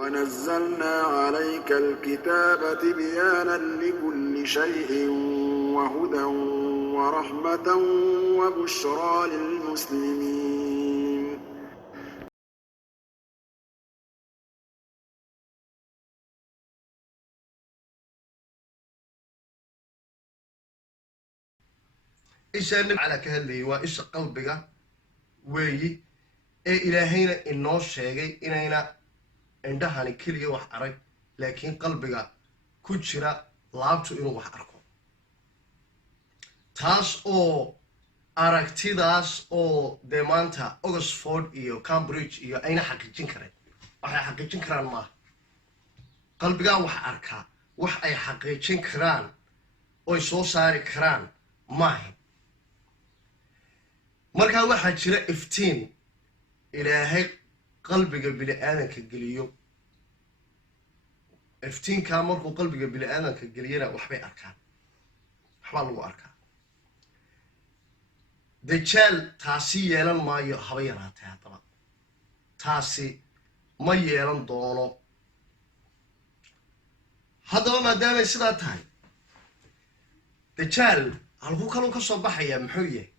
ونزلنا عليك الكتاب تبيانا لكل شيء وهدى ورحمة وبشرى للمسلمين. إيش على كهذي وإيش قلبك وي إلهينا الناس شيء إننا عندها نكلي وحرك لكن قلبك كشرة لابتو إنه وحركه تاس أو أركتيداس أو دمانتا أوكسفورد إيو كامبريدج إيو أين حقيقين كران وحي حقيقين كران ما قلبك وحركه وح أي حقيقين كران أو يسو ساري كران ماهي marka waxa jira iftiin ilaahay qalbiga bini aadanka galiyo iftiinka markuu qalbiga bini aadanka galiyana waxbay arkaan waxba lagu arkaa dajaal taasi yeelan maayo haba yaraatay hadaba taasi ma yeelan doono hadaba maadaama sidaa tahay dajaal halku kaloo ka soo baxaya muxuu yahay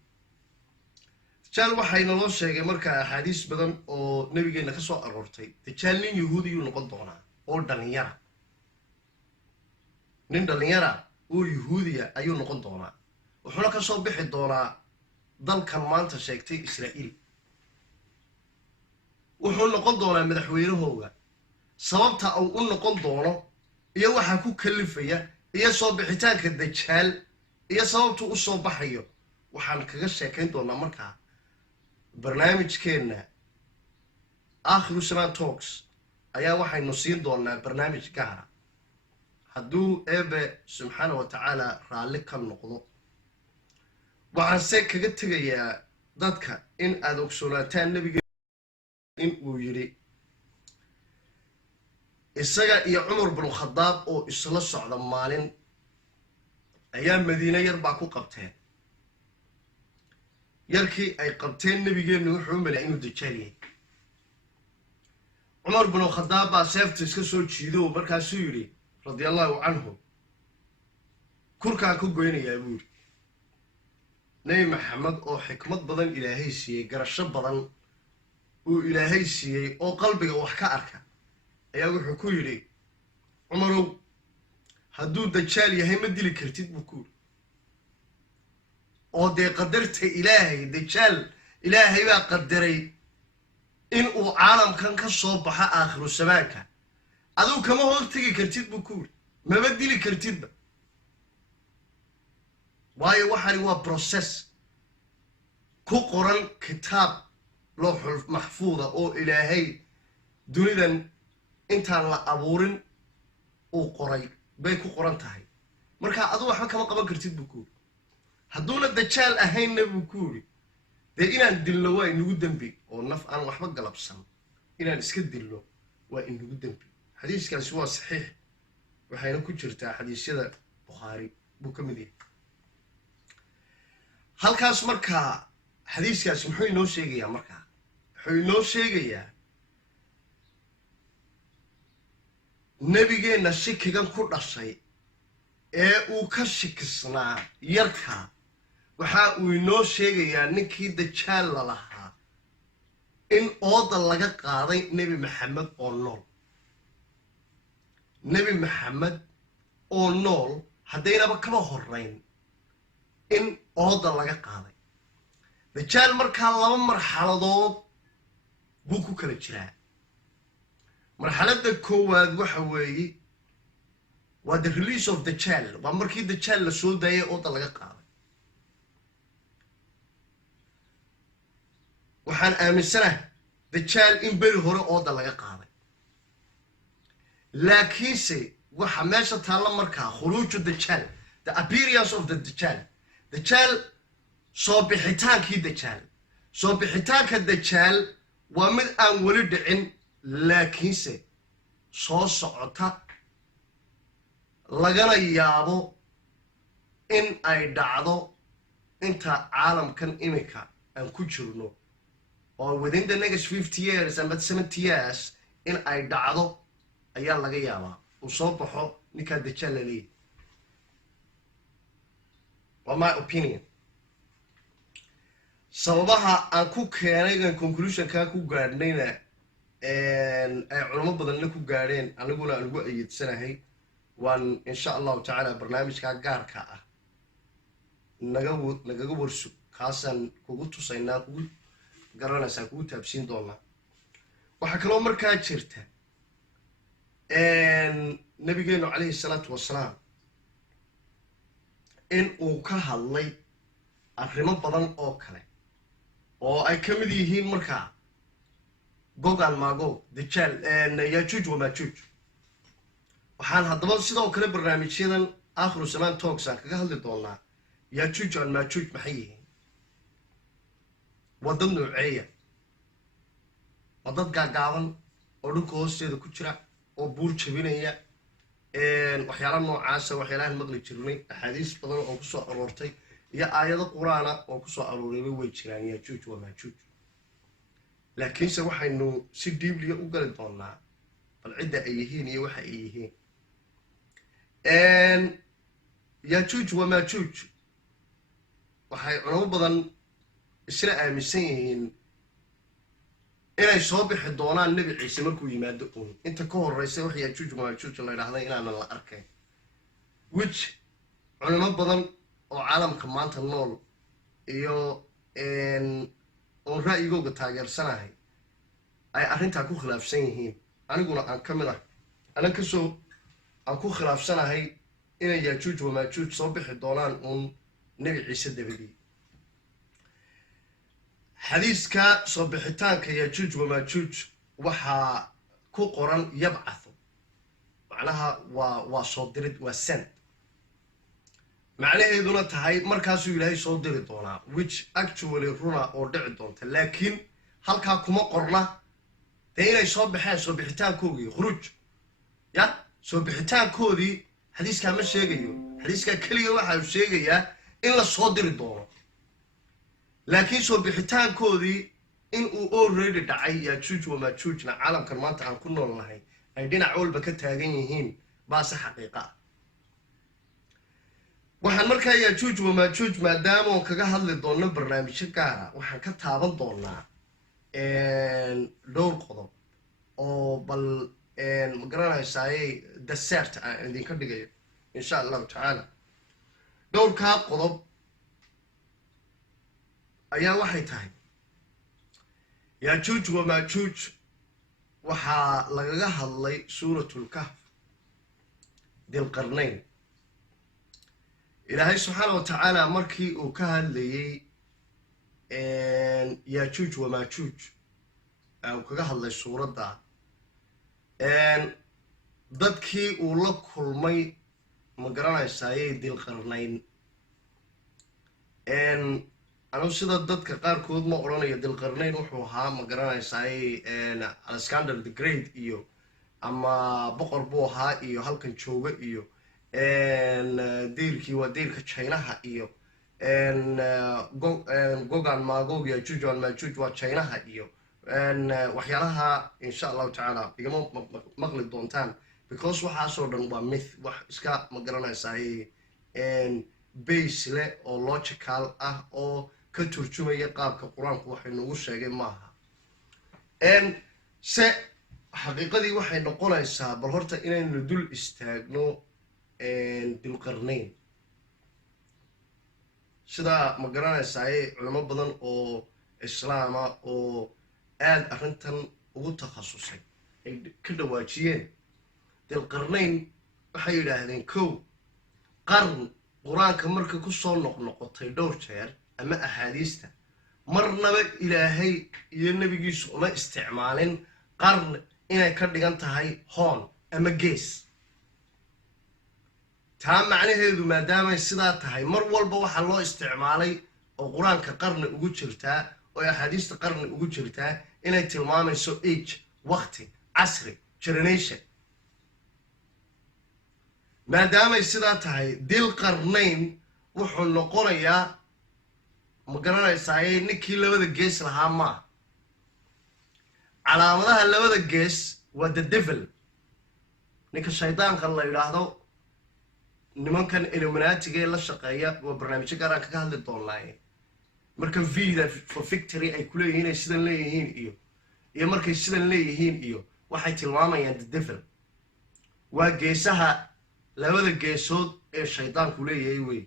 dajaal waxayna loo sheegay markaa axaadiis badan oo nabigeena ka soo aroortay dajaal nin yahuudiyuu noqon doonaa oo dhalinyara nin dhalinyara oo yahuudiya ayuu noqon doonaa wuxuuna ka soo bixi doonaa dalkan maanta sheegtay Israa'iil wuxuu noqon doonaa madaxweynahooga sababta uu u noqon doono iyo waxa ku kalifaya iyo soo bixitaanka dajaal iyo sababtu u soo baxayo waxaan kaga sheekayn doonaa markaa barnaamijkeena Aakhiru Zaman Talks ayaa waxaynu siin doonaa barnaamij gaara hadduu eebe subxaanahu wa tacaala raalli ka noqdo waxaan se kaga tegayaa dadka in aad ogsoonaataan nabiga in uu yidhi isaga iyo Cumar bin Khadaab oo isla socda maalin ayaa Madiina yar baa ku qabteen yarkii ay qabteen nabigeenu wuxuu malay inuu dajaal yahay Cumar bin Khadaab baa seefta iska soo jiido markaasuu yidhi radiyallahu anhu kurkaa ku goynayaa buu yidhi nabi maxamed oo xikmad badan ilaahay siiyey garasho badan uu ilaahay siiyey oo qalbiga wax ka arka ayaa wuxuu ku yidhi cumarow hadduu dajaal yahay ma dili kartid buu ku yidhi oo dee qadarta ilaahay dajaal ilaahay baa qadaray in uu caalamkan ka soo baxo aakhiru zamaanka aduu kama hortagi kartid buu ku yidhi maba dili kartidba waayo waxani waa process ku qoran kitaab looxul maxfuuda oo ilaahay dunidan intaan la abuurin uu qoray bay ku qoran tahay marka aduu waxba kama qaban kartid buu ku yidhi hadduuna dajaal ahaynna buu ku yidhi dee inaan dilno waa inagu dembi oo naf aan waxba galabsan inaan iska dilno waa inagu dembi xadiiskaasi waa saxiix waxayna ku jirtaa xadiisyada bukhaari buu ka mid yahay halkaas markaa xadiiskaasi muxuu inoo sheegayaa markaa wuxuu inoo sheegayaa nabigeenna shikigan ku dhashay ee uu ka shikisnaa yarka waxa uu inoo sheegayaa ninkii dajaal la lahaa in ooda laga qaaday nebi maxamed oo nool nebi maxamed oo nool haddaynaba kaba horrayn in ooda laga qaaday dajaal markaa laba marxaladood buu ku kala jiraa marxaladda koowaad waxa weeye waa the release of dajaal waa markii dajaal la soo daayay ooda laga qaaday waxaan aaminsanahay dajaal in beri hore ooda laga qaaday laakiinse waxa meesha taalla markaa khuruuju dajaal the appearance of the dajaal soo bixitaankii dajaal soo bixitaanka dajaal waa mid aan weli dhicin laakiinse soo socota lagana yaabo in ay dhacdo inta caalamkan iminka aan ku jirno or within the next 50 years and 70 years in ay dhacdo ayaa laga yaabaa uu soo baxo ninkaa dajaal la leeyahy waa my opinion sababaha aan ku keenay aan conclusionkaa ku gaadhnayna ay culamo badanna ku gaadheen aniguna aan ugu ayeedsanahay waan insha allahu tacaala barnaamijkaa gaarka ah nagaga warsug kaasaan kugu tusaynaa kugu garanaysaa kugu taabsiin doonaa waxaa kaloo markaa jirta nabigeenu calayhi salaatu wassalaam in uu ka hadlay arrimo badan oo kale oo ay ka mid yihiin markaa gogan magog dajaal yajuuj wamaajuuj waxaan haddaba sidoo kale barnaamijyadan aakhiru zamaan talksaan kaga hadli doonaa yajuuj an maajuuj maxay yihiin waa dad nooceeya waa dad gaagaaban oo dhulka hoosteeda ku jira oo buur jabinaya waxyaala noocaasa waxyaalahan maqli jirnay axaadiis badan oo kusoo aroortay iyo aayado qur-aana oo kusoo aroorayba way jiraan yajuuj wamaajuuj laakiinse waxaynu si diibliya u gali doonaa bal cidda ay yihiin iyo waxa ay yihiin yajuuj wamaajuuj waxay culamo badan isla aaminsan yihiin inay soo bixi doonaan nebi ciise markuu yimaado uun inta ka horeysa wax yajuuj wamaajuuj la yidhahday inaanan la arkayn which culamo badan oo caalamka maanta nool iyo oon ra'yigooga taageersanahay ay arrintaa ku khilaafsan yihiin aniguna aan ka mid ah anan kasoo aan ku khilaafsanahay inay yajuuj wamaajuuj soo bixi doonaan uun nebi ciise dabadii xadiiska soo bixitaanka yajuuj wamaajuuj waxaa ku qoran yabcathu macnaha waa soo dirid waa send macnaheeduna tahay markaasuu ilaahay soo diri doonaa which actually runa oo dhici doonta laakiin halkaa kuma qorna dee inay soo baxeen soo bixitaankoodii khuruuj ya soo bixitaankoodii xadiiskaa ma sheegayo xadiiskaa keliya waxa uu sheegayaa in la soo diri doono laakiin soo bixitaankoodii in uu already dhacay yajuuj wamaajuujna caalamkan maanta aan ku nool nahay ay dhinac walba ka taagan yihiin baase xaqiiqa ah waxaan markaa yajuuj wamaajuuj maadaama oon kaga hadli doonno barnaamijyo gaara waxaan ka taaban doonaa dhowr qodob oo bal ma garanaysaaye desert aan idinka dhigayo insha allahu tacaala dhowrkaa qodob ayaa waxay tahay yajuuj wamaajuuj waxaa lagaga hadlay suuratlkahf dilqarnayn ilaahay subxaana wa tacaala markii uu ka hadlayey yajuuj wamaajuuj uu kaga hadlay suuradda dadkii uu la kulmay ma garanaysaaye dilqarnayn anu sida dadka qaarkood ma odhanayo dilqarnayn wuxuu ahaa ma garanaysaaye alexander the great iyo ama boqor buu ahaa iyo halkan jooga iyo diirkii waa diirka jinaha iyo gogan magog yajuuj wamaajuuj waa jinaha iyo waxyaalaha insha allahu tacaala igama maqli doontaan because waxaasoo dhan waa myth wax iska ma garanaysaay base leh oo logical ah oo ka turjumaya qaabka qur-aanku waxay nagu sheegay maaha se xaqiiqadii waxay noqonaysaa bal horta inaynu dul istaagno dilqarnayn sidaa ma garanaysaaye culamo badan oo islaama oo aada arrintan ugu takhasusay ay ka dhawaajiyeen dilqarnayn waxay yidhaahdeen kow qarn qur-aanka markay ku soo noqnoqotay dhowr jeer ama axaadiista marnaba ilaahay iyo nebigiisu uma isticmaalin qarn inay ka dhigan tahay hoon ama gees taa macnaheedu maadaamay sidaa tahay mar walba waxaa loo isticmaalay oo qur-aanka qarni ugu jirtaa oo axaadiista qarni ugu jirtaa inay tilmaamayso age waqti casri generation maadaamay sidaa tahay dilqarnayn wuxuu noqonayaa ma garanaysaaye ninkii labada gees lahaa maaha calaamadaha labada gees waa the devil ninka shaydaanka la yidhaahdo nimankan illuminatiga ee la shaqeeya waa barnaamijyo gaaraan kaga hadli doonaaye marka vida for victory ay ku leeyihiin ay sidan leeyihiin iyo markay sidan leeyihiin iyo waxay tilmaamayaan the devil waa geesaha labada geesood ee shaydaanku leeyahay wey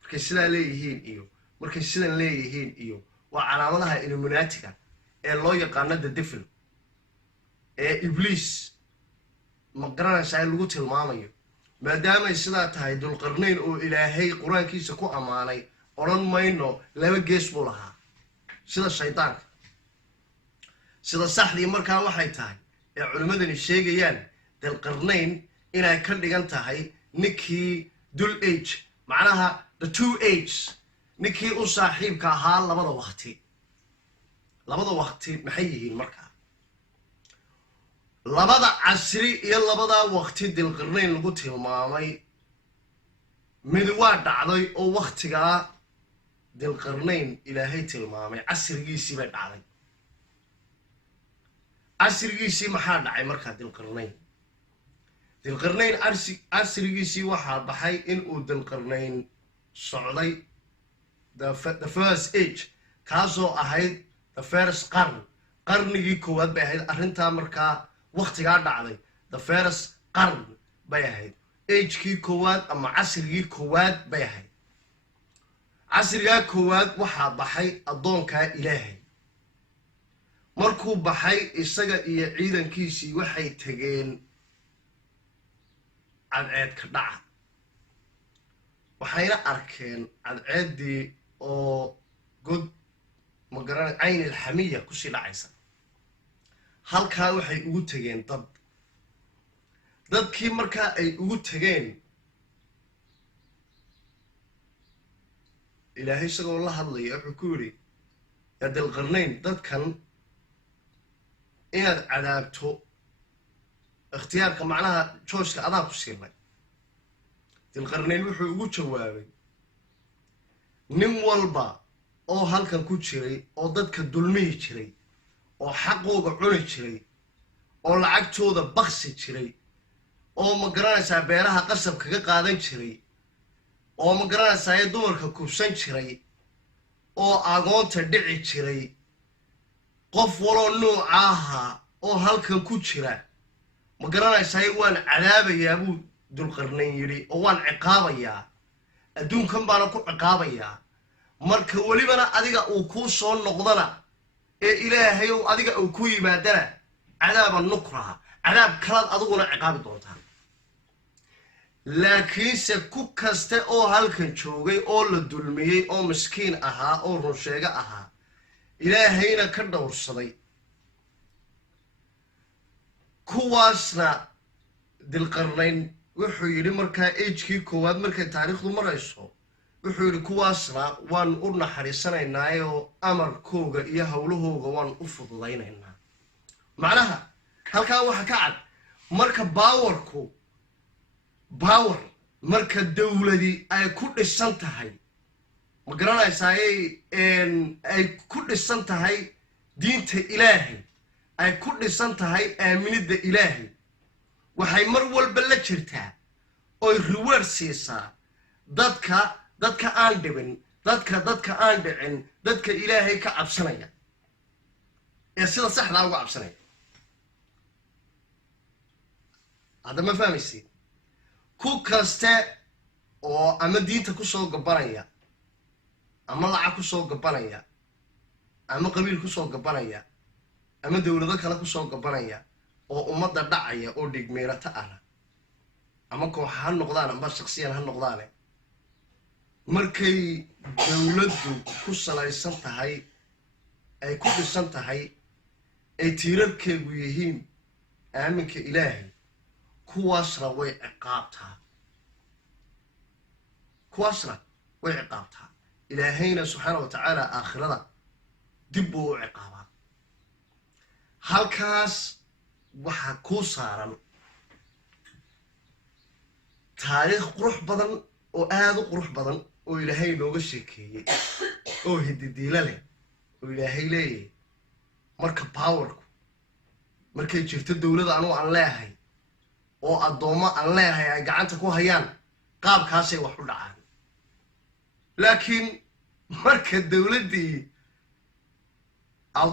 markay sidaa leeyihiin iyo markay sidan leeyihiin iyo waa calaamadaha illuminatiga ee loo yaqaano the devil ee ibliis ma garanaysaa lagu tilmaamayo maadaamay sidaa tahay dulqarnayn oo ilaahay qur-aankiisa ku ammaanay odhan mayno laba gees buu lahaa sida shaydaanka sida saxdii markaa waxay tahay ee culimmadani sheegayaan dulqarnayn inay ka dhigan tahay ninkii dul age macnaha the two ages ninkii u saaxiibka ahaa labada waqti maxay yihiin markaa labada casri iyo labadaa waqti dilqarnayn lagu tilmaamay mid waa dhacday oo waqtigaa dilqarnayn ilaahay tilmaamay casrigiisii bay dhacday casrigiisii maxaa dhacay markaa dilqarnayn casrigiisii waxaa baxay inuu dilqarnayn socday the first age kaasoo ahayd the first qarnigii koowaad bay ahayd arrintaa markaa waqtigaa dhacday the first qarn bay ahayd agekii koowaad ama casrigii koowaad bay ahayd casrigaa koowaad waxaa baxay addoonkaa ilaahay markuu baxay isaga iyo ciidankiisii waxay tegeen cadceedka dhaca waxayna arkeen cadceeddii oo god magaran caynil xamiya kusii dhacaysa halkaa waxay ugu tegeen dadkii markaa ay ugu tegeen ilaahay isagoo la hadlaya wuxuu ku yidhi yaa dilqarnayn dadkan inaad cadaabto ikhtiyaarka macnaha jooska adaa ku siinay dilqarnayn wuxuu ugu jawaabay nin walba oo halkan ku jiray oo dadka dulmihi jiray oo xaqooga cuni jiray oo lacagtooda baksi jiray oo ma garanaysaa beeraha qasab kaga qaadan jiray oo ma garanaysaa dumarka kubsan jiray oo agoonta dhici jiray qof waloo nuucaaha oo halkan ku jira ma garanaysaa waan cadaabayaa buu dulqarnayn yidhi oo waan ciqaabayaa adduunkan baana ku ciqaabayaa marka welibana adiga uu kuu soo noqdana ee ilaahay ou adiga uu ku yimaadana cadaaba nukraha cadaab kalaad adiguna ciqaabi doontaa laakiinse ku kaste oo halkan joogay oo la dulmiyey oo miskiin ahaa oo runsheego ahaa ilaahayna ka dhowrsaday kuwaasna dilqarnayn wuxuu yidhi markaa agekii koowaad markay taariikhdu marayso wuxuu yidhi kuwaasna waan u naxariisanaynaayoo amarkooga iyo howlahooga waan u fududaynaynaa macnaha halkaa waxa ka cad marka baawer marka dowladii ay ku dhisan tahay ma garanaysaa ay ku dhisan tahay diinta ilaahay ay ku dhisan tahay aaminidda ilaahay waxay mar walba la jirtaa oy reward siisaa dadka aan dhibin dadka aan dhicin dadka ilaahay ka cabsanaya ee sida saxdaa uga cabsanaya hadda ma fahmaysid ku kaste oo ama diinta ku soo gabanaya ama lacag ku soo gabanaya ama qabiil ku soo gabanaya ama dowlado kale ku soo gabanaya oo ummadda dhacaya oo dhigmeerato ah ama koox ha noqdaan ama shakhsiyan ha noqdaane markay dowladdu ku salaysan tahay ay ku dhisan tahay ay tiirarkeegu yihiin aaminka ilaahay kuwaasna way ciqaabtaa ilaahayna subxaana wa tacaala aakhirada dib buu u ciqaabaa halkaas waxaa kuu saaran taariikh qurux badan oo aada u qurux badan oo ilaahay nooga sheekeeyey oo hididiila leh oo ilaahay leeyahay marka powerku markay jirto dowladda anugu aan leeahay oo addoommo aan leeyahay ay gacanta ku hayaan qaabkaasay wax u dhacaan laakiin marka dowladdii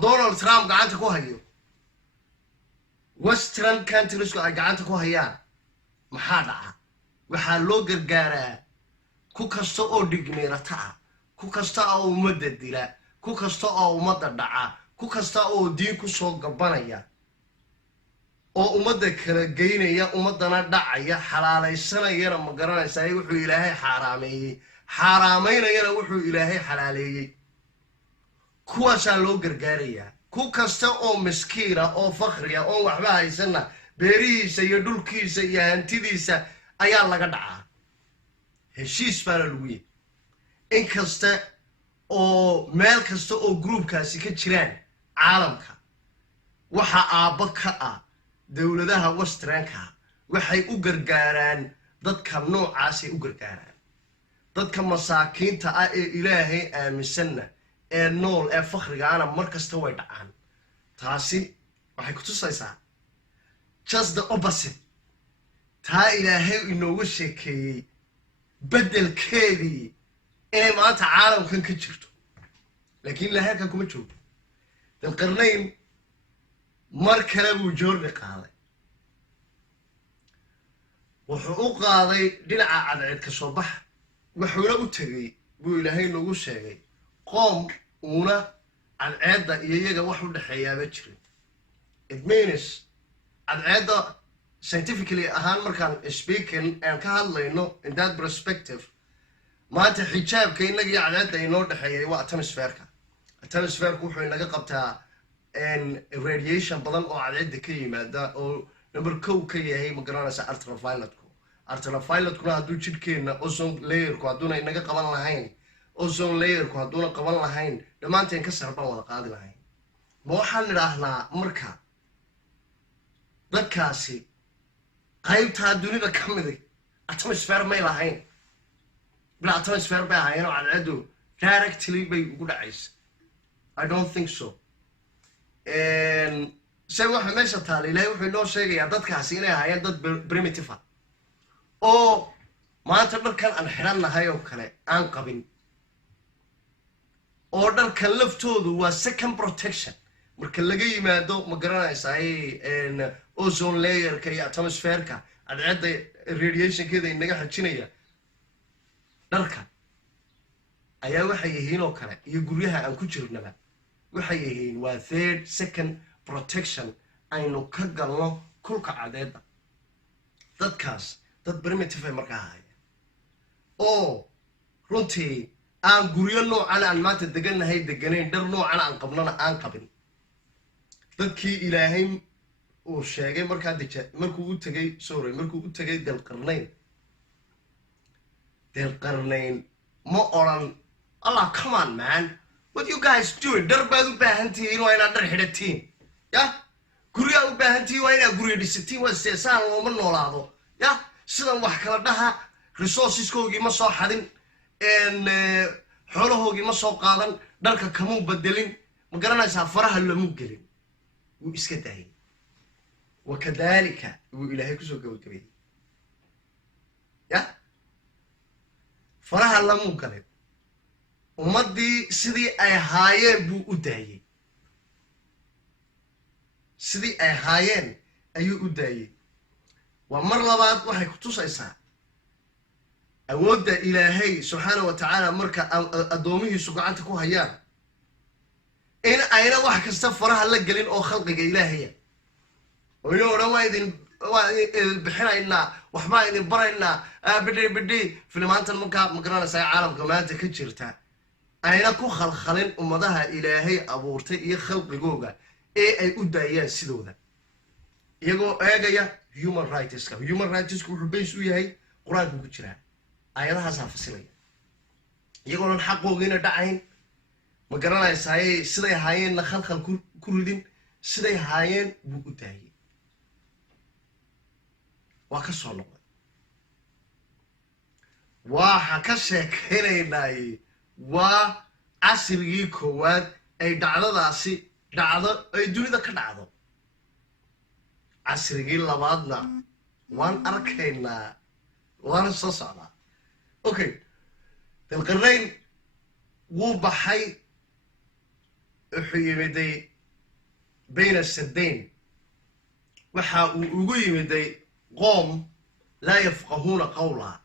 Donald Trump gacanta ku hayo western countries ay gacanta ku hayaan maxaa dhaca waxaa loo gargaaraa ku kasta oo dhigmeerata ah ku kasta oo ummadda dila ku kasta oo ummadda dhaca ku kasta oo diin ku soo gabanaya oo ummadda kala geynaya ummadana dhacaya xalaalaysanayana ma garanaysaa wuxuu ilaahay xaaraameynayana wuxuu ilaahay xalaaleeyey kuwaasaa loo gargaarayaa ku kasta oo miskiina oo fakhriya oo waxba haysana beerihiisa iyo dhulkiisa iyo hantidiisa ayaa laga dhacaa heshiis baana lagu yihi in kasta oo meel kasta oo groupkaasi ka jiraan caalamka waxa aabba ka ah dowladaha westernka waxay u gargaaraan dadka noocaasay u gargaaraan dadka masaakiinta ah ee ilaahay aaminsanna ee nool ee fakhrigaana mar kasta way dhacaan taasi waxay ku tusaysaa just the opposite taa ilaahay inooga sheekeeyey beddelkeedii inay maanta caalamkan ka jirto laakiin ilaahay halkan kuma joogo dalqarnayn mar kale buu joorni qaaday wuxuu u qaaday dhinaca cadceed ka soo baxa wuxuuna u tegey buu ilaahay noogu sheegay qoom uuna cadceedda iyo iyaga wax u dhexeeyaaba jirin it means cadceedda scientifically ahaan markaan speaking aan ka hadlayno in that perspective maanta xijaabka innaga iyo cadceedda inoo dhexeeyay waa atmosphereka wuxuu inaga qabtaa radiation badan oo cadceedda ka yimaada oo number 1 ka yahay ma garanaysa ultravioletkuna hadduu jidhkeenna ozone layerku hadduuna inaga qaban lahayn ozone layerku hadduuna qaban lahayn dhammaanteen ka sarban wada qaadi lahayn ma waxaan nidhaahnaa marka dadkaasi qaybtaa dunida ka miday atmosphere may lahayn bila atmosphere bay ahaayeen oo cadceeddu directly bay ugu dhacaysa I don't think so se waxa meesha taala ilaahay wuxuu inoo sheegayaa dadkaasi inay ahaayeen dad primitive ah oo maanta dharkan aan xidhannahay oo kale aan qabin oo dharkan laftoodu waa second protection marka laga yimaado ma garanaysaa ozone layerka iyo atmosphereka cadceedda radiationkeeda inaga xajinaya dharka ayaa waxay yihiin oo kale iyo guryaha aan ku jirnaba waxay yihiin waa third second protection aynu ka galno kulka cadeedda dadkaas dad primitive ay markaa ahaayeen oo runtii aan guryo noocan aan maanta deganahay deganayn dhar noocan aan qabnana aan qabin dadkii ilaahay uu sheegay markuu u tegay dalqarnayn ma odhan allah come on man what you guys doing dhar baad u baahan tihiin waa inaad dhar xidhatiin ya guryaa u baahan tihiin waa inaad guryo dhisatiin waa seesaan looma noolaado ya sidan wax kala dhaha resourceskoogii ma soo xadin xoolahoogii ma soo qaadan dharka kamuu bedelin ma garanaysaa faraha lamuu gelin wuu iska daayay wakadalika wuu ilaahay kusoo gabagabeeyey ya faraha lamuu galin ummaddii sidii ay haayeen buu u daayey sidii ay haayeen ayuu u daayey waa mar labaad waxay ku tusaysaa awoodda ilaahay subxaana wa tacaala marka addoomihiisu gacanta ku hayaan in ayna wax kasta faraha la gelin oo khalqiga ilaahaya oo ina odhan waa idin bixinaynaa waxbaa idin baraynaa bidhi filimaantan markaa ma garanaysaa caalamka maanta ka jirta ayna ku khalkhalin ummadaha ilaahay abuurtay iyo khalqigooga ee ay u daayaan sidooda iyagoo eegaya human rightska wuxuu bays u yahay qur-aanku ku jiraa aayadahaasaa fasilaya iyagoonan xaqoogiina dhacayn ma garanaysaayey siday ahaayeenna khalkhal ku ridin siday ahaayeen buu u daayey waa ka soo noqday waxa ka sheekaynaynay waa casrigii koowaad ay dhacdadaasi dhacdo ay dunida ka dhacdo casrigii labaadna وان أركينا وان صصعنا أوكي القرنين وبحي يمدي بين السدين وحا يمدي قوم لا يفقهون قولها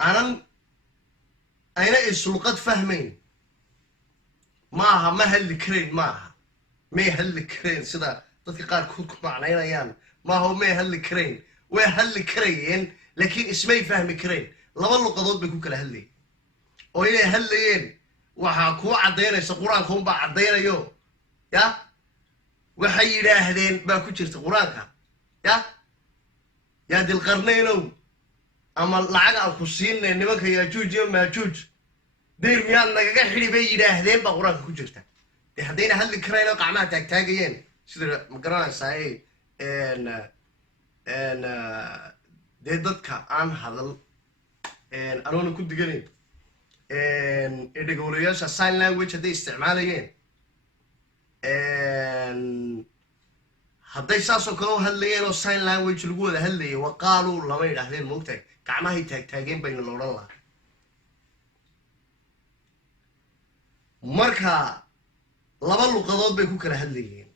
أنا أين السلقات فهمين معها ما هل كرين معها ما هل كرين سدا تذكر كوك معنا يان ما هو ما هل كرين وهل كرين لكن اسمي فهم كرين لما اللقطات بيكون كلا هلي وإلى هليين وحكوا عدينا القرآن كون بعدينا يو يا وحي راهدين باكو جرت قرآنك يا دي القرنين أما العقل الخصين نمك ياجوج يوم ماجوج دير ميان نجا حلي بي راهدين بقرآنك كو جرت دي هدينا هل كرينا قعمة تاجين سيدر مقرنا ساي ان دي ددك aan hadal أنا كنت قريب إدغولياش sign language هدي استعماليين هدي ساسو كلو هليين أو sign language لقوله هلي وقالوا لما يدهلين موقتك كعما هي تاجين بين اللورلا مركا لبا لقطات بيكون كلا هليين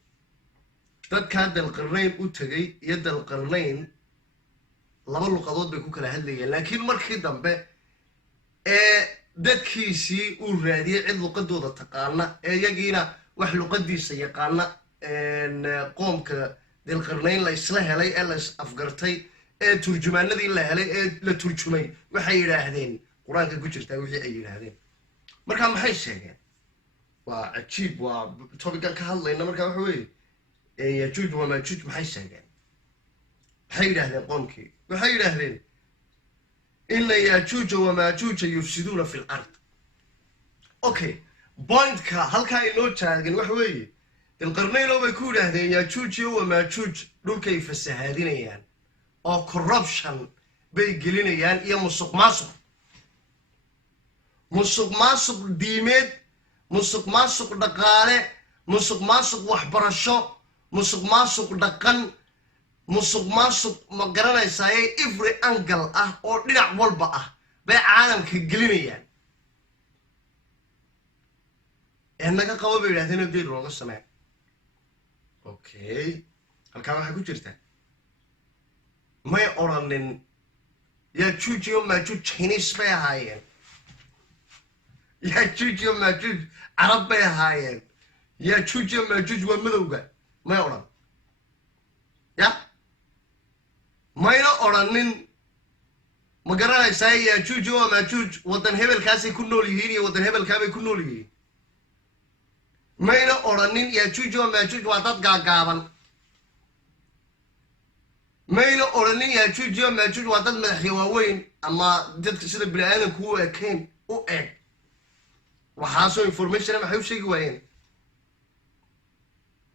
ددك هذا القرنين وتجي يد القرنين لبا لقطات بيكون كلا هليين لكن مركي دنبه dadkiisii uu raadiyay cid luqadooda taqaana iyagiina wax luqadiisa yaqaana qoomka dilqarnayn la isla helay ee la afgartay ee turjumaanadii la helay ee la turjumay waxay yiraahdeen quraanka ku jirta wixii ay yiraahdeen marka maxay sheegeen waa ajiib waa topic ka hadlayna marka waxa weey yajuuj wa majuuj maxay sheegeen maxay yiraahdeen qoomkii waxay yiraahdeen إن ياجوج وماجوج يفسدون في الأرض. أوكي. بوينت كا هل كاي نو تاجن وحوي. القرنين لو بيكون هذين ياجوج وماجوج دول كيف السهادين يعني. أو corruption بيجلين يعني يا مسق ماسق ديمت مسق ماسق دقالة مسق ماسق وحبرشة مسق ماسق دقن مسق ماسق ما قرنا يساي every angle أو دينا والبا بعالم كجلينيان إنك قوي بيرهتين بدي رونا السماء أوكي الكلام حكوا جرته ما يقولن يا تشوجي وما تشوج Chinese بيا هاين يا تشوجي وما تشوج عرب بيا هاين يا تشوجي وما تشوج ومذوقة ما يقولن يا ما يقولن ما قرنا يساي يا تشوجي وما تشوج وطن هبل كاسي يكون نوليهين وطن هبل كابي يكون نوليهين ما يقولن يا تشوجي وما تشوج وطن قاقابن ما يقولن يا تشوجي وما تشوج وطن مدحيواوين أما جدك سيد بلعانك هو كين وحاسو information ما حيو شيء وين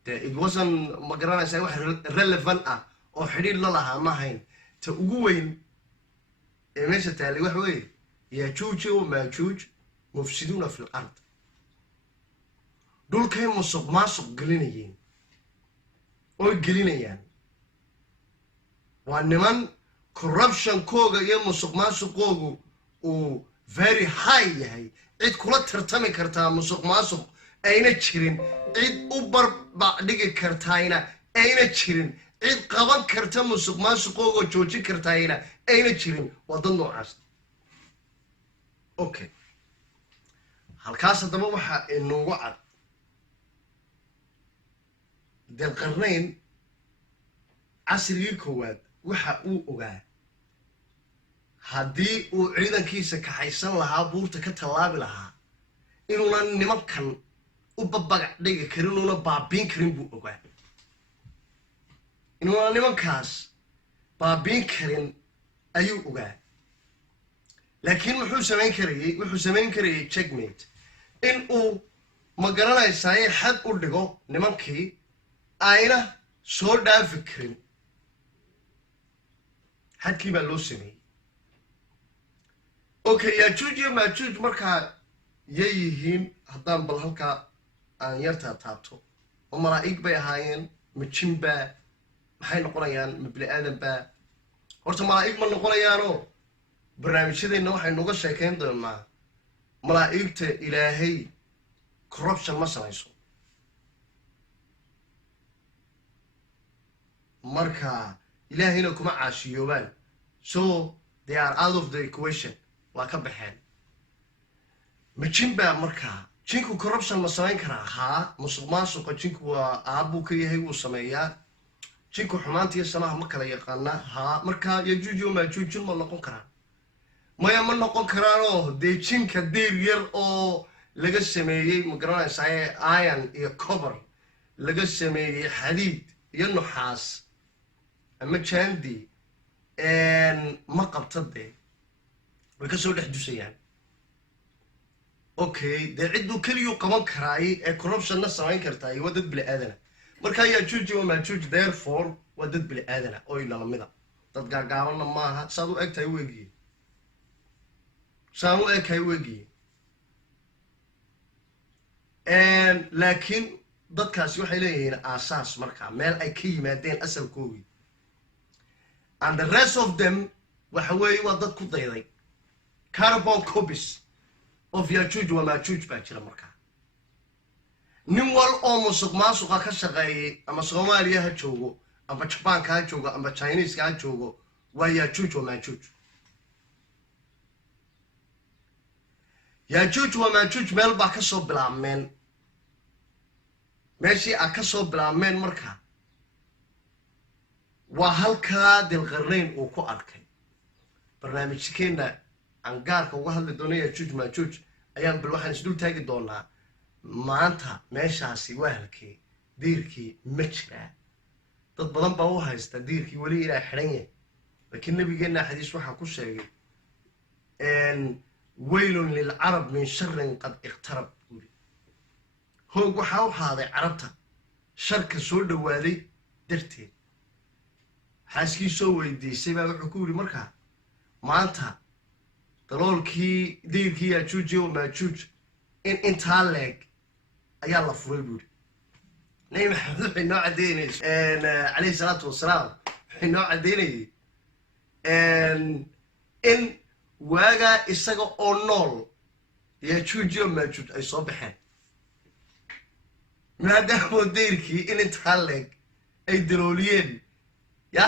it wasn't ما قرنا يساي واحد relevant أو حديد لها ما هين تقوين ماشي تالي وحوي ياجوج وماجوج مفسدون في الأرض دول كاين مسق ماسق قلينيين أو قلينيين وانمان corruption كوغا يا مسق ماسق كوغو و very high هاي عيد كلا ترتمي كرتا مسق ماسق أين تشيرين عيد أوبر بعدك كرتاينا أين تشيرين عيد قبل كرتا مسق ماسق كوغو جوجي كرتاينا أين تشيرين وضنو عاست أوكي هالكاسة دابا وحا إنو وعد دي القرنين عصري كواد وحا أو أوغا هادي أو عيدا كيسا كحيسان لها بورتا كتلابي لها إنو نمكن وبابا ديجا كرينونا بابين كرين بو أوغا إنو نمكاس بابين كرين أيو أوغا لكن وحو سمين كري تشيكميت إنو مقرنا يساي حد أردقو نمكي أينا سودا فكرين حد كيبا لو سمي أوكي يا جوجي ما جوج مركا ييهين هدان بالهلكا أن يرتا تابتو ومرائيق بي هايين مجنبا maxay noqonayaan mabni aadan baa horta malaa'ig ma noqonayaanoo barnaamijyadeenna waxaynu uga sheekayn doonaa malaa'igta ilaahay corruption ma samayso marka ilaahayna kuma caashiyoobaan so they are out of the equation waa ka baxeen ma jin baa markaa jinku corruption ma samayn karaa haa musuq maasuqa jinku waa aabbuu ka yahay wuu sameeyaa jinku xumaanta iyo samaha ma kala yaqaanaa haa markaa yajuuj iyo maajuuj jin ma noqon karaan maya ma noqon karaanoo dee jinka deyr yar oo laga sameeyey ma garanaysaa iron iyo cober laga sameeyey xadiid iyo nuxaas ama jandi ma qabta dee way ka soo dhex dusayaan okay dee cidduu keliyuu qaban karaay ee corruptionna samayn kartaay waa dad bili aadana markaa yajuuj iyo maajuuj therefore waa dad bili aadana oo ilalamida dad gaagaabanna maaha saad u egtahay weegiye saan u egtahay weegiye laakiin dadkaasi waxay leeyihiin aasaas markaa meel ay ka yimaadeen asalkoogii and the rest of them waxa weeye waa dad ku dayday carbon copies of yajuuj wa maajuuj baa jira markaa nin wal oo musuq maasuqa ka shaqeeyey ama soomaaliya ha joogo ama jabaanka ha joogo ama chineeska ha joogo waa yajuuj wa maajuuj yajuuj wa maajuuj meel baa ka soo bilaabmeen meeshii a ka soo bilaabmeen markaa waa halkaa dilqarnayn uu ku arkay barnaamijkeenna aan gaarka uga hadli doono yajuuj maajuuj ayaan bal waxaan isdul taagi doonaa maanta meeshaasi waa halkee diirkii ma jiraa dad badan baa u haysta diirkii weli ilaa xidhan yahay laakiin nabigeenna xadiis waxaa ku sheegay weylun lilcarab min sharin qad iqtarab buuri hoog waxaa u haaday carabta sharka soo dhowaaday darteed xaaskii soo weydiisay baa wuxuu ku yidhi markaa maanta daloolkii diirkii yajuuj iyo maajuuj in intaa leeg ayaa la furay buuri nabi maxamed waxay noo caddeynayay calayhi salaatu wasalaam waxay noo caddeynayay in waagaa isaga oo nool yajuuj iyo maajuuj ay soo baxeen maadaamoo diirkii in intaa leeg ay dalooliyeen ya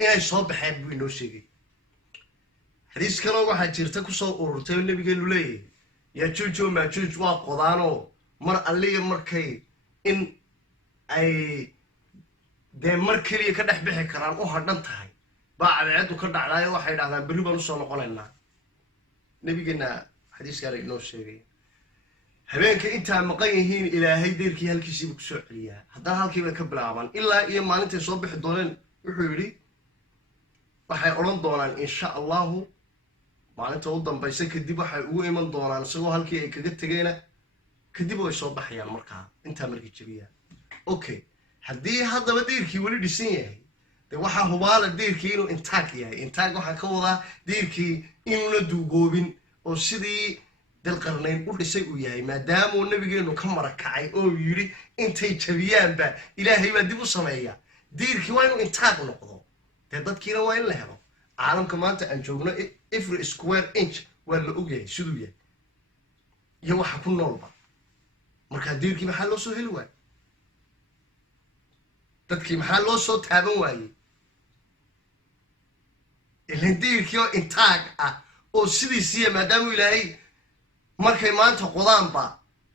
inay soo baxeen buu inoo sheegay xadiis kaloo waxaa jirta kusoo ururtay oo nabigeenu leeyahay yajuuj oo maajuuj waa qodaanoo mar alliya markay in ay dee mar keliya ka dhex bixi karaan u hadhan tahay baa cabeecaddu ka dhacdaayo waxay dhahdaan berri baan usoo noqonaynaa nabigeenna xadiiskaana inoo sheegay habeenka intaa maqan yihiin ilaahay deyrkii halkiisiiba ku soo celiyaa haddana halkii bay ka bilaabaan ilaa iyo maalintay soo bixi dooneen wuxuu yidhi waxay odhan doonaan insha allahu maalinta u dambaysa kadib waxay ugu iman doonaan isagoo halkii ay kaga tegeyna kadib way soo baxayaan markaa intaa markii jebiyaan okay haddii haddaba diirkii weli dhisan yahay dee waxaa hubaala diirkii inuu intaag yahay intaag waxaan ka wadaa diirkii inuuna duugoobin oo sidii dalqarnayn u dhisay uu yahay maadaamuu nabigeenu ka marakacay oo yidhi intay jabiyaanba ilaahay baa dib u sameeya diirkii waa inuu intaag noqdo dee dadkiina waa in la helo caalamka maanta aan joogno every square inch waa la og yahay siduu yahay iyo waxa ku noolba markaa diirkii maxaa loo soo heli waayey dadkii maxaa loo soo taaban waayey ilan diirkii oo intaag ah oo sidiisiiya maadaamuu ilaahay markay maanta qodaanba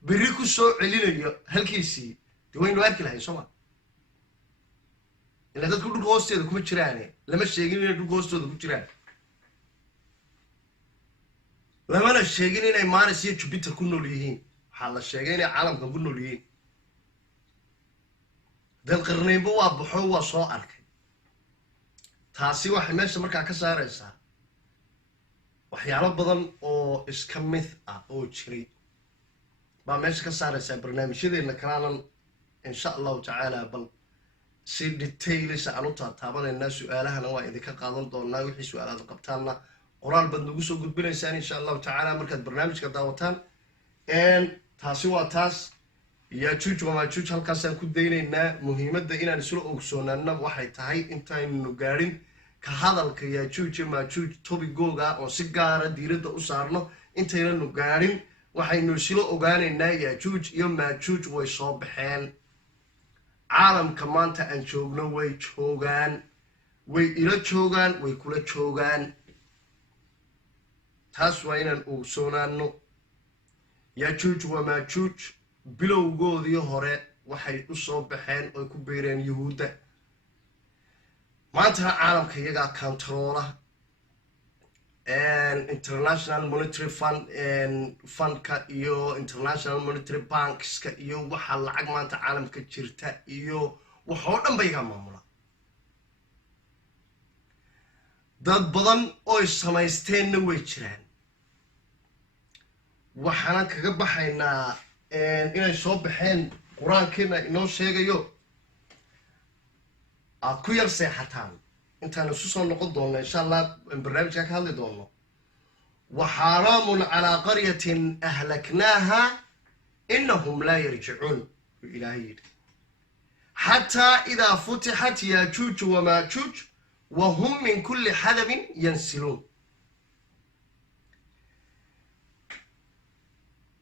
berri ku soo celinayo halkiisii dee waynu arki lahayn sooma ilaa dadku dhulka hoosteeda kuma jiraane lama sheegin inay dhulka hoostooda ku jiraan lamana sheegin inay maris iyo jupiter ku nool yihiin waxaa la sheegay inay caalamkan ku nool yihiin dalqarnaynba waa baxo waa soo arkay taasi waxay meesha markaa ka saaraysaa waxyaalo badan oo iska mid ah oo jiray baa meesha ka saaraysaa barnaamijyadeenna kalaanan insha allahu tacaala bal si detailisa aan u taataabanaynaa su-aalahana waa idinka qaadan doonaa wixii su-aalaad qabtaanna qoraal baad nagu soo gudbinaysaan insha allahu tacaala markaad barnaamijka daawataan taasi waa taas yaajuuj wamaajuuj halkaasaan ku daynaynaa muhiimadda inaan isla ogsoonaana waxay tahay intaynu gaadhin ka hadalka yaajuuj iyo maajuuj tobigooga oo si gaara diiradda u saarno intaynanu gaadhin waxaynu isla ogaanaynaa yaajuuj iyo maajuuj way soo baxeen caalamka maanta aan joogno way joogaan way ila joogaan way kula joogaan taas waa inaan ogsoonaano yaajuuj wamaajuuj bilowgoodii hore waxay u soo baxeen oy ku beereen yuhuudda maantana caalamka iyagaa controola international monetary fundka iyo international monetary bankska iyo waxa lacag maanta caalamka jirta iyo waxoo dhan ba iyagaa maamula dad badan oy samaysteenna way jiraan waxaana kaga baxaynaa inay soo baxeen qur-aankeena inoo sheegayo aad ku yar seexataan intaan isu soo noqon doonno insha allah barnaamijka ka hadli doonno waxaaraamun calaa qaryatin ahlaknaaha inahum laa yarjicuun buu ilaahay yidhi xataa idaa futixat yaajuuj wamaajuuj wahum min kulli xadabin yansiluun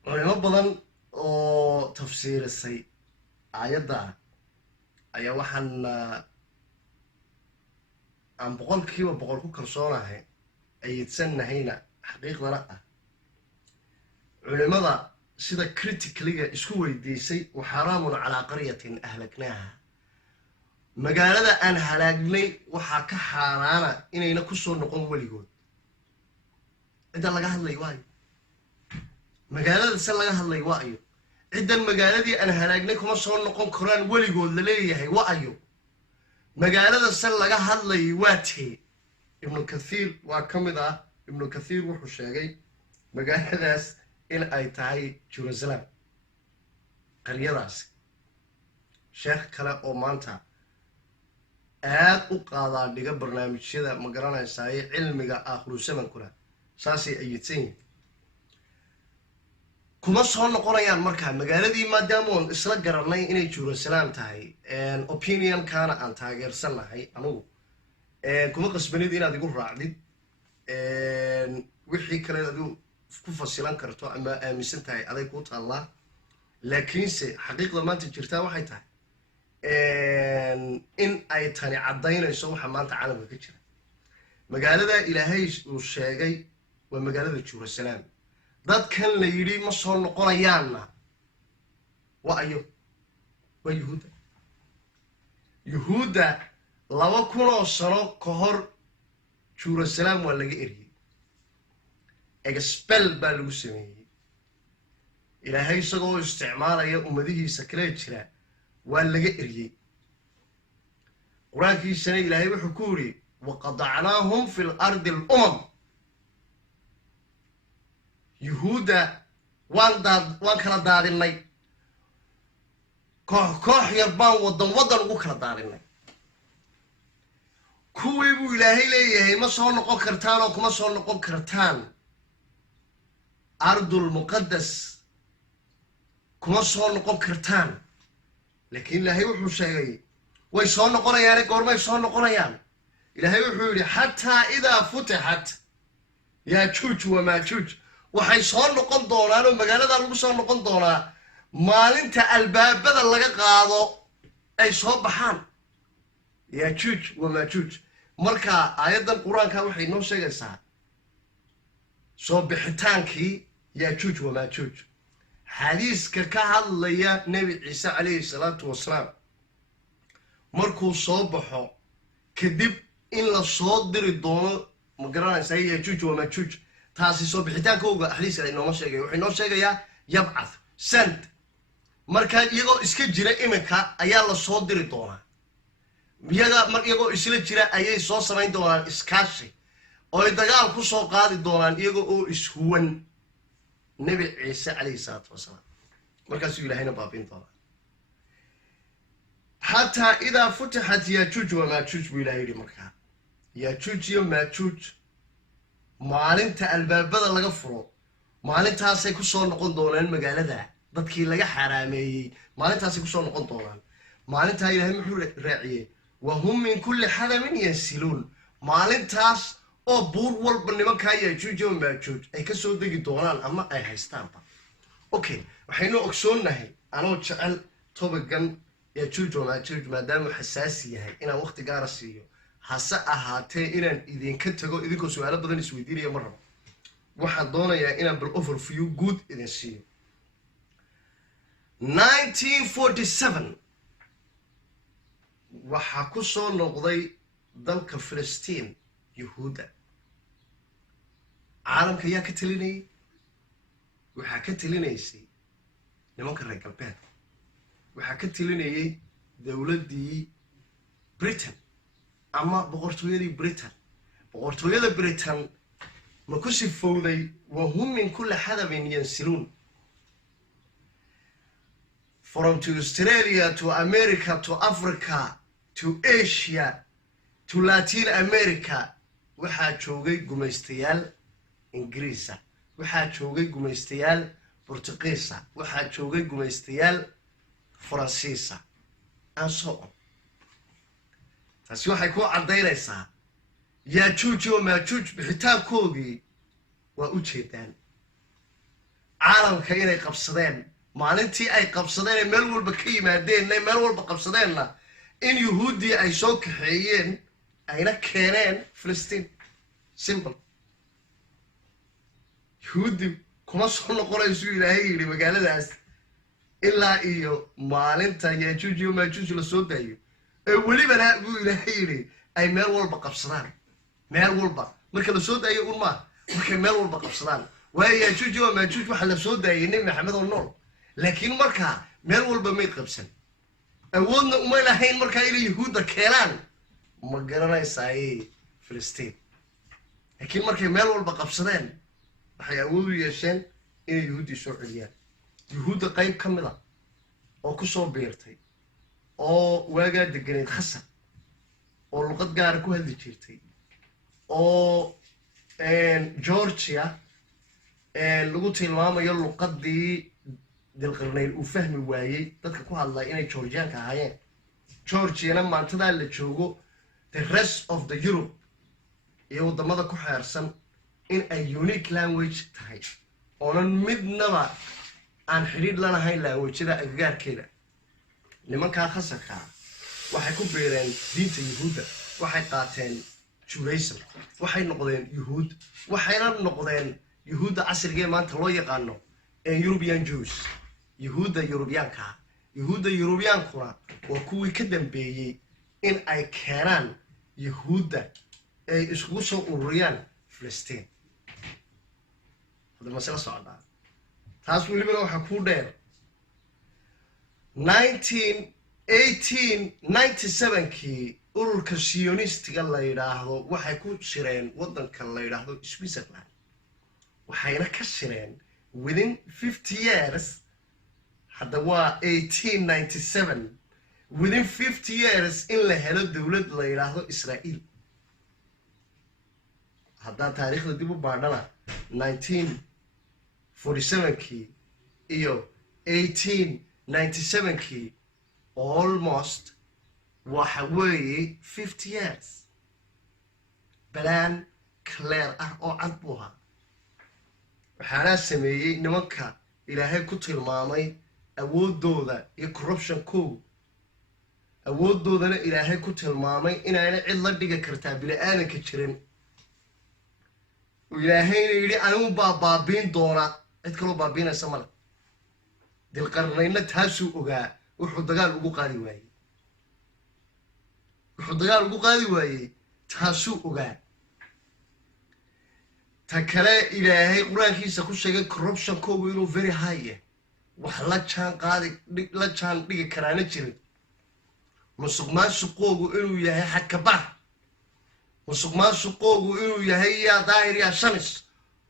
culimo badan oo tafsiirisay aayadda ayaa waxaan aan boqolkiiba boqol ku kalsoonahay ayidsanahayna xaqiiqdana ah culimada sida criticaliga isku weydiisay waxaraamun calaa qaryatin ahlaknaaha magaalada aan halaagnay waxaa ka xaaraana inayna ku soo noqon weligood cidda laga hadlay waayo magaalada se laga hadlay wa ayo ciddan magaaladii aan halaagnay kuma soo noqon karaan weligood la leeyahay wa ayo magaalada se laga hadlayay waa tee ibnu kathiir waa ka mid ah ibnu kathiir wuxuu sheegay magaaladaas in ay tahay jerusalem qaryadaasi sheekh kale oo maanta aad u qaadaa dhiga barnaamijyada ma garanaysaaye cilmiga aakhiru zamankuna saasay ayidsan yihin kuma soo noqonayaan markaa magaaladii maadaamoon isla garanay inay jerusalem tahay opinionkaana aan taageersanahay anugu kuma qasbanid inaad igu raacdid wixii kale adigu ku fasilan karto ama aaminsan tahay aday kuu taallaa laakiinse xaqiiqda maanta jirtaa waxay tahay in ay tani caddaynayso waxa maanta caalamka ka jira magaalada ilaahay uu sheegay waa magaalada jerusalem dadkan la yidhi ma soo noqonayaanna wa ayo waa yuhuudda 2,000 sano ka hor jerusalem waa laga eriyey expel baa lagu sameeyey ilaahay isagoo isticmaalaya ummadihiisa kale jira waa laga eriyey qur-aankiisana ilaahay wuxuu ku yidhi waqadacnaahum fi lardi alumam yuhuudda waan kala daadinay koox yar baan waddan ugu kala daadinay kuwii buu ilaahay leeyahay ma soo noqon kartaan oo kuma soo noqon kartaan ardulmuqadas kuma soo noqon kartaan laakiin ilaahay wuxuu sheegay way soo noqonayaane goormay soo noqonayaan ilaahay wuxuu yidhi xataa idaa futixat yaajuuj wamaajuuj waxay soo noqon doonaan oo magaalada lagu soo noqon doonaa maalinta albaabada laga qaado ay soo baxaan yaajuuj wamaajuuj marka aayaddan qur-aanka waxay noo sheegaysaa soo bixitaankii yaajuuj wamaajuuj xadiiska ka hadlaya nebi ciise calayhi salaatu wasalaam markuu soo baxo kadib in la soo diri doono ma garanaysaa yaajuuj wamaajuuj taasi soo bixitaankooga xadiiska inooma sheegaya wuxuu inoo sheegayaa yabcath sand markaa iyagoo iska jira iminka ayaa la soo diri doonaa iyagoo isla jira ayay soo samayn doonaan iskaashi oo ay dagaal ku soo qaadi doonaan iyaga oo ishuwan nebi ciise calayhi salaatu wasalaam markaasuu ilaahayna baabiin doonaa xataa idaa futixat yaajuuj wamaajuuj buu ilahay yidhi markaa yaajuuj iyo maajuuj maalinta albaabada laga furo maalintaasay ku soo noqon doonaan magaalada dadkii laga xaraameeyey maalintaasi kusoo noqon doonaan maalintaa ilaahay muxuu raaciyey wahum min kulli xadamin yansiluun maalintaas oo buur walba nimankaa yaajuuj oo maajuuj ay ka soo degi doonaan ama ay haystaanba okay waxaynu ogsoonnahay anoo jecel tobagan yaajuuj oo maajuuj maadaama xasaasi yahay inaan waqti gaara siiyo hase ahaatee inaan idinka tago idinkoo su-aalo badan isweydiinaya ma rabo waxaan doonayaa inaan bal overview guud idin siiyo 1947 waxaa ku soo noqday dalka Filistiin yuhuudda caalamka yaa ka talinayay waxaa ka talinaysay nimanka reer galbeed waxaa ka talinayay dowladdii Britain ama boqortooyadii boqortooyada Britain ma ku sifowday wahum min kulli xadabin yansiluun from to Australia to America to Africa to Asia to Latin America waxaa joogay gumaystayaal Ingiriisa waxaa joogay gumaystayaal Portugiisa waxaa joogay gumaystayaal Faransiisa and so on taasi waxay ku cadaynaysaa yaajuuj oo maajuuj bixitaankoodii waa u jeedaan caalamka inay qabsadeen maalintii ay qabsadeen meel walba ka yimaadeen meel walba qabsadeenna in yuhuudii ay soo kaxeeyeen ayna keeneen Filistiin simple yuhuudi kuma soo noqonayso ilaahay yiri magaaladaas ilaa iyo maalinta yaajuuj oo maajuuj la soo daayo ee welibana buu ilaahay yiri ay meel walba qabsadaan meel walba marka la soo daayo uma marka meel walba qabsadaan way yaajuuj oo maajuuj waxa la soo daayay nabi maxamed oo nool laakiin marka meel walba may qabsan awoodna uma lahayn marka inay yuhuudda keenaan ma garanaysaa Filistiin laakiin markay meel walba qabsadeen waxay awood u yeesheen inay yuhuudii soo celiyaan yuhuudda qayb ka mid ah oo ku soo beertay oo waagaa deganeed khasab oo luqad gaar ku hadli jirtay oo Georgia lagu tilmaamayo luqadii dilqarnayn uu fahmi waayay dadka ku hadlay inay Georgianka ahaayeen Georgiana maantada la joogo the rest of the Europe iyo wadamada ku xeersan in ay unique language tahay oonan midnaba aan xiriir la lahayn language-da agagaarkeeda nimanka khasabka waxay ku beereen diinta yuhuudda waxay qaateen Judaism waxay noqdeen yuhuud waxayna noqdeen yuhuudda casriga maanta loo yaqaano European Jews yuhuudda Eurobiyaankuna waa kuwii ka dambeeyay in ay keenaan yuhuudda ay isku soo ururiyaan Filistiin hada masala socda taas weliba waxa ku dheer 1997kii ururka Zionistiga la yiraahdo waxay ku shireen wadanka la yiraahdo Switzerland waxayna ka shireen within 50 years hadda waa 1897 within 50 years in la helo dawlad la yiraahdo Israel hadda taariikhda dib u baadhana 1947kii iyo 1897kii almost waxa weeye 50 years balan clear ah oo cad buu ahaa waxaana sameeyay nimanka ilaahay ku tilmaamay awoodooda iyo corruption koow awoodoodana ilaahay ku tilmaamay inayna cid la dhigi kartaa bilaadanka jirin ilaahayna yiri anigu baabiin doona cid kale baabiinaysa mal dilqarnayna taasuu ogaa wuxuu dagaal ugu qaadi waayay taasuu ogaa ta kale ilaahay quraankiisa ku sheegay corruption koow inuu very high wax la jaan dhigi karaana jirin musuqmaasuqoogu inuu yahay xakabax musuqmaasuqoogu inuu yahay yaa daahir yaa shamis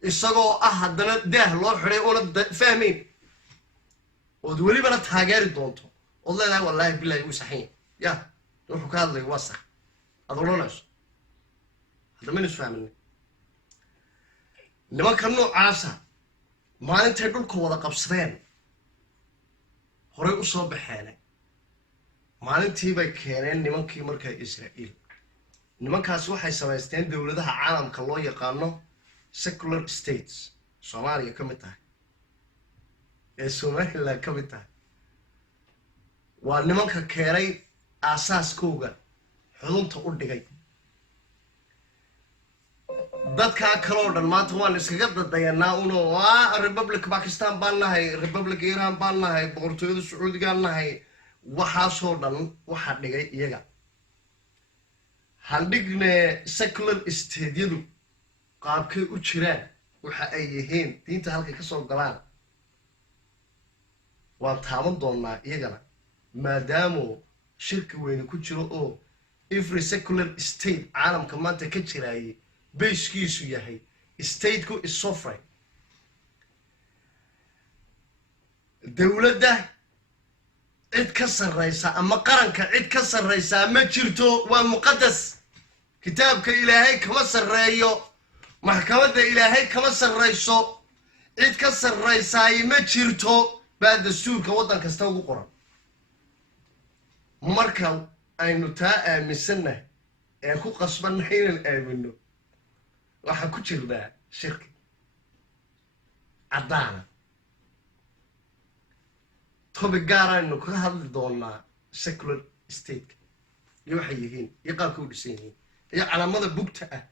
isagoo haddana daah loo xiray oo fahmeyn oo welibana taageeri doonto oo leedahay wallahi billahi uu saxiin ya wuxuu ka hadlay wasaq adolonayso hadda ma nisfahmin nimanka noocaasa maalintay dhulka wada qabsadeen horey u soo baxeen maalintii bay keeneen nimankii markaa Israa'iil nimankaasi waxay samaysteen dowladaha caalamka loo yaqaano secular states Soomaaliya ka mid tahay ee Somaliland ka mid tahay waa nimanka keenay aasaaskooga xudunta u dhigay dadka kale oo dhan maanta waan iskaga dadayanaa waa Republic Pakistan baan nahay Republic Iran baan nahay boqortooyada Sacuudiga nahay waxaasoo dhan waxa dhigay iyaga haldhigne secular state-yadu qaabkay u jiraan waxa ay yihiin diinta halka ka soo galaan waan taaban doonaa iyagana maadaama shirki weyn ku jiro oo every secular state caalamka maanta ka jiraayay bayskiisu yahay state-ku is sovereign dowladda cid ka sarreysa ama qaranka cid ka sarreysa ma jirto waa muqaddas kitaabka ilaahay kama sarreeyo maxkamadda ilaahay kama sarreyso cid ka sarreysaay ma jirto baa dastuurka waddan kasta ugu qoran marka aynu taa aaminsannahay ee ku qasbannahay inaan aamino waxaan ku jirnaa shirki caddaana topic gaar aynu kaga hadli doonaa secular state iyo waxay yihiin iyo qaabka u dhisan yihiin iyo calaamada bugta ah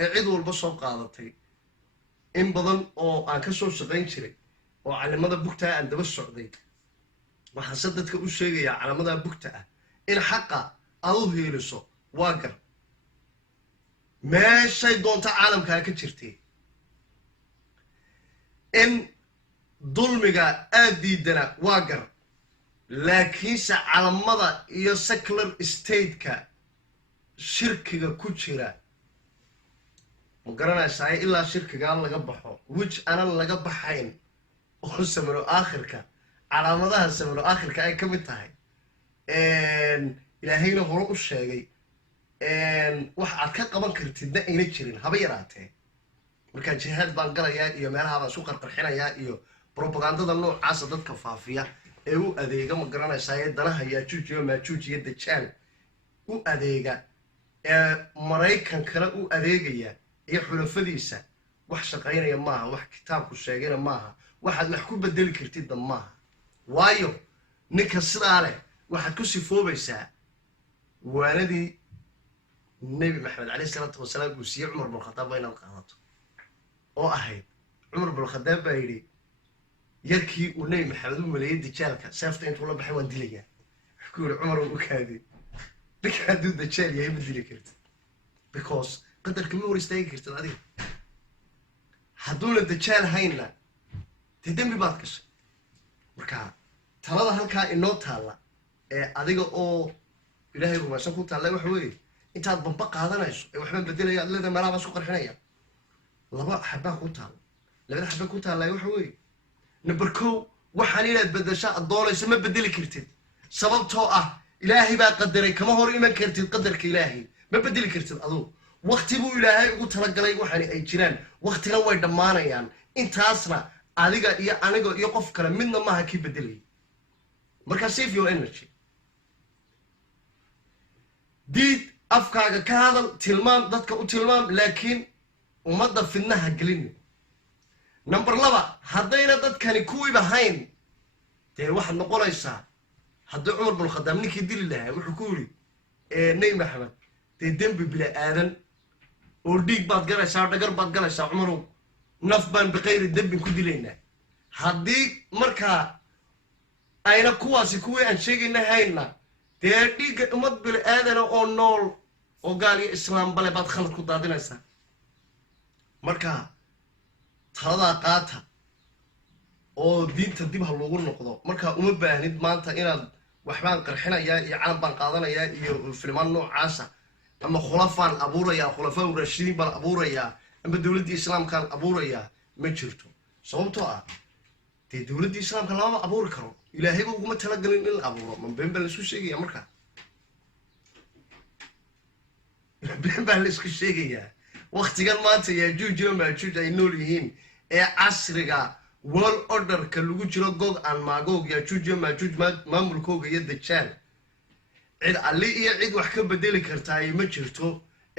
ee cid walba soo qaadatay in badan oo aan ka soo shaqayn jiray oo calaamada bugta aan daba socday waxaan se dadka u sheegayaa calaamada bugta ah in xaqa aad u heeliso waa gar meeshay doonta caalamkaa ka jirtay in dulmiga aad diidana waa gar laakiinse calamada iyo secular state-ka shirkiga ku jira ma garanaysaa ilaa shirkigaa laga baxo which anan laga baxayn oo samano aakhirka calaamadaha samano aakhirka ay ka mid tahay ilaahayna hore u sheegay wax aad ka qaban kartidna ayna jirin haba yaraatee markaa jihaad baan galayaa iyo meelaha baan isku qarqarxinayaa iyo propagandada noocaasa dadka faafiya ee u adeega ma garanaysaa ee danaha yaajuuj iyo maajuuj iyo dajaal u adeega ee maraykankana u adeegaya iyo xulafadiisa wax shaqaynaya maaha wax kitaabku sheegayna maaha waxaad wax ku bedeli kartidda maaha waayo ninka sidaa leh waxaad ku sifoobaysaa waanadii nebi maxamed calayhi salaatu wasalaam uu siiyey cumar bin khadaab waa inaad qaadato oo ahayd cumar bin khadaab baa yidhi yarkii uu nebi maxamed u maleeyey dajaalka seefta intuu la baxay waan dilayaa wax ku yidhi cumar u kaadi ninka hadduu dajaal yahay ma dili kartid because qadarka ma hor istaagi kartid adiga hadduuna dajaal hayna dee dembi baad gashay marka talada halkaa inoo taalla ee adiga oo ilaahay rumaysan ku taalla waxa weeye intaad bamba qaadanayso ee waxbaan bedelaya ad leedahay meelaha baan isku qarxinaya laba xabaa ku taalla labada xabaa ku taallay waxa weeye number kow waxaan inaad bedesha ad doonayso ma bedeli kartid sababtoo ah ilaahay baa qadaray kama hor iman kartid qadarka ilaahay ma bedeli kartid aduu waqti buu ilaahay ugu talagalay waxaani ay jiraan waqtigan way dhammaanayaan intaasna adiga iyo aniga iyo qof kale midna maaha kii bedelaya markaa save your energy diid afkaaga ka hadal tilmaam dadka u tilmaam laakiin ummadda fidnaha gelin number laba haddayna dadkani kuwiiba hayn dee waxaad noqonaysaa haddii cumar bin khadaab ninkii dili lahaa wuxuu ku yidhi nebi maxamed dee dembi bila aadan oo dhiig baad galaysaa dhagar baad galaysaa cumarow naf baan biqayri dembin ku dilaynaa haddii markaa ayna kuwaasi kuwii aan sheegayna hayna dee dhiigga ummad bila aadana oo nool oo gaal iyo islaam bale baad khalad ku daadinaysaa marka taladaa qaata oo diinta dib ha loogu noqdo markaa uma baahnid maanta inaad waxbaan qarxinayaa iyo calan baan qaadanayaa iyo filmaan noocaasa ama khulafaan abuurayaa khulafaa raashidiin baan abuurayaa ama dowladdii islaamkaan abuurayaa ma jirto sababtoo ah dee dowladdii islaamka lamama abuuri karo ilaahayba uguma talagalin in la abuuro ma been baa laisku sheegaya markaa been baa laisku sheegayaa waktigan maanta yaajuuj iyo maajuuj ay nool yihiin ee casriga wall order-ka lagu jiro Gog and Magog Yajuuj iyo Maajuuj maamulkooga iyo Dajaal cid alli iyo cid wax ka bedeli kartaa ay ma jirto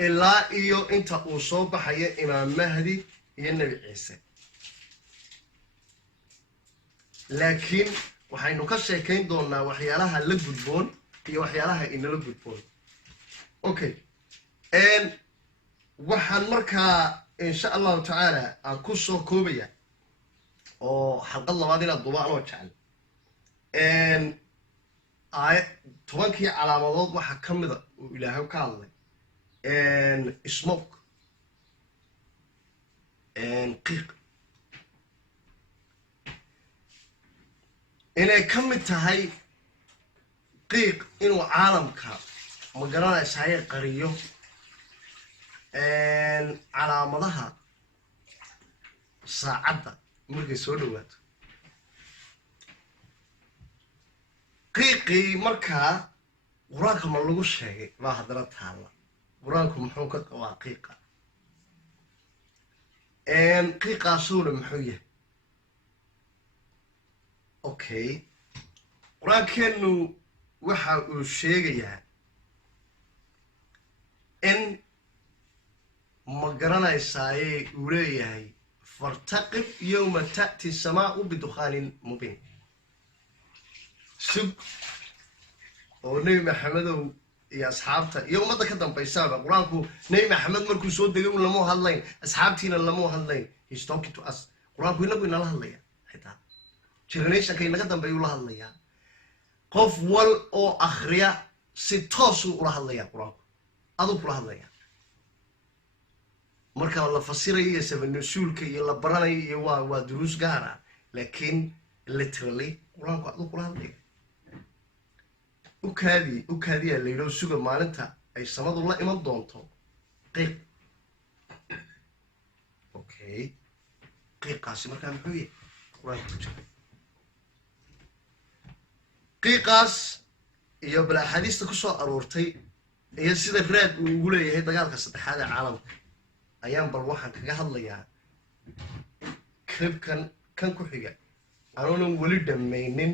ilaa iyo inta uu soo baxayo Imaam Mahdi iyo Nabi Ciise laakiin waxaynu ka sheekayn doonaa waxyaalaha la gudboon iyo waxyaalaha inala gudboon okay waxaan markaa insha Allah ta'ala aan ku soo koobaya oo xalqad labaad inaad duubaan oo jecel tobankii calaamadood waxa ka mid ah oo Ilaahay ka hadlay smoke qiiq inay ka mid tahay qiiq inuu caalamka ma garanaysaa qariyo calaamadaha saacadda markay soo dhawaato qiiqii markaa quraanka ma lagu sheegay baa haddana taala quraanku muxuu ka qabaa qiiqa qiiqaasuna muxuu yahay okay quraankeenu waxa uu sheegayaa in ma garanaysaa uu leeyahay فارتقب يوم تأتي السماء بدخان مبين سب ونبي محمد يا أصحابته يوم ماذا كدم بيسابق قرانكو نبي محمد مركو سود دقيقون لمو هاللين أصحابتنا لمو هاللين he's talking to us قرانكو ينبو ينال هاللين حتى جرنيش أكي نقدم بيولا هاللين قف وال أو أخريا ستوسو ولا هاللين قرانكو أدو بلا هاللين marka la fasirayo sabnusulka iyo la baranayo waa duruus gaar ah laakiin literally quraanku aad u quraanay u kaadiya leeyo suga maalinta ay samadu la iman doonto qiiq okay qiiqaasi marka muxuu yahay quraanku qiiqaas iyo bal xadiista ku soo aroortay iyo sida raad uu ugu leeyahay dagaalka saddexaad ee caalamka ayaan bal waxaan kaga hadlayaa clipkan kan ku xiga aanan wali dhamaynin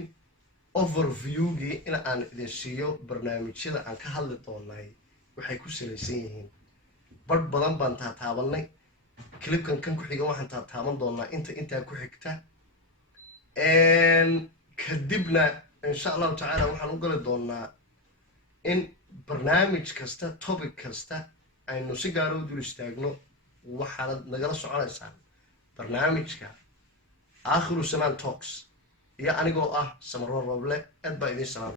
overview-gii in aan idin siiyo barnaamijyada aan ka hadli doonay waxay ku salaysan yihiin badh badan baan taataabanay clipkan kan ku xiga waxaan taataaban doonaa intaa ku xigta kadibna insha allahu tacaala waxaan u gali doonaa in barnaamij kasta topic kasta aynu si gaar u dul istaagno waxaad nagala soconaysaan barnaamijka Aakhiru Samaan Talks iyo anigoo ah Samaro Roble aad baa idin salaam